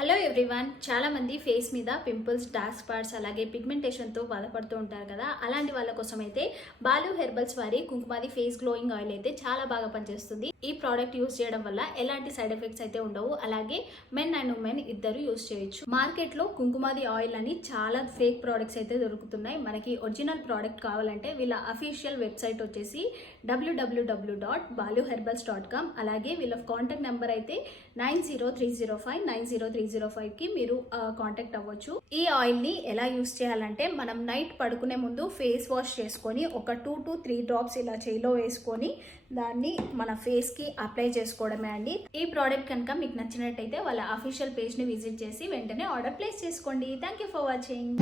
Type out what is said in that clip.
Hello everyone, చాలా మంది face మీద పింపుల్స్, డార్క్ స్పాట్స్ అలాగే పిగ్మెంటేషన్తో బాధపడుతూ ఉంటారు కదా. అలాంటి వాళ్ళ కోసం అయితే బాలు హెర్బల్స్ వారి కుంకుమాది ఫేస్ గ్లోయింగ్ ఆయిల్ అయితే చాలా బాగా పనిచేస్తుంది. ఈ ప్రోడక్ట్ యూస్ చేయడం వల్ల ఎలాంటి సైడ్ ఎఫెక్ట్స్ అయితే ఉండవు. అలాగే మెన్ అండ్ ఉమెన్ ఇద్దరు యూస్ చేయొచ్చు. మార్కెట్లో కుంకుమాది ఆయిల్ అని చాలా ఫేక్ ప్రోడక్ట్స్ అయితే దొరుకుతున్నాయి. మనకి ఒరిజినల్ ప్రోడక్ట్ కావాలంటే వీళ్ళ అఫీషియల్ వెబ్సైట్ వచ్చేసి www.baluherbals.com. అలాగే వీళ్ళ కాంటాక్ట్ నెంబర్ అయితే 9030590305కి మీరు కాంటాక్ట్ అవ్వచ్చు. ఈ ఆయిల్ ని ఎలా యూస్ చేయాలంటే, మనం నైట్ పడుకునే ముందు ఫేస్ వాష్ చేసుకొని ఒక 2 to 3 డ్రాప్స్ ఇలా చేయిలో వేసుకొని దాన్ని మన ఫేస్ కి అప్లై చేసుకోవడమే అండి. ఈ ప్రోడక్ట్ కనుక మీకు నచ్చినట్టయితే వాళ్ళ అఫీషియల్ పేజ్ ని విజిట్ చేసి వెంటనే ఆర్డర్ ప్లేస్ చేసుకోండి. Thank you for watching.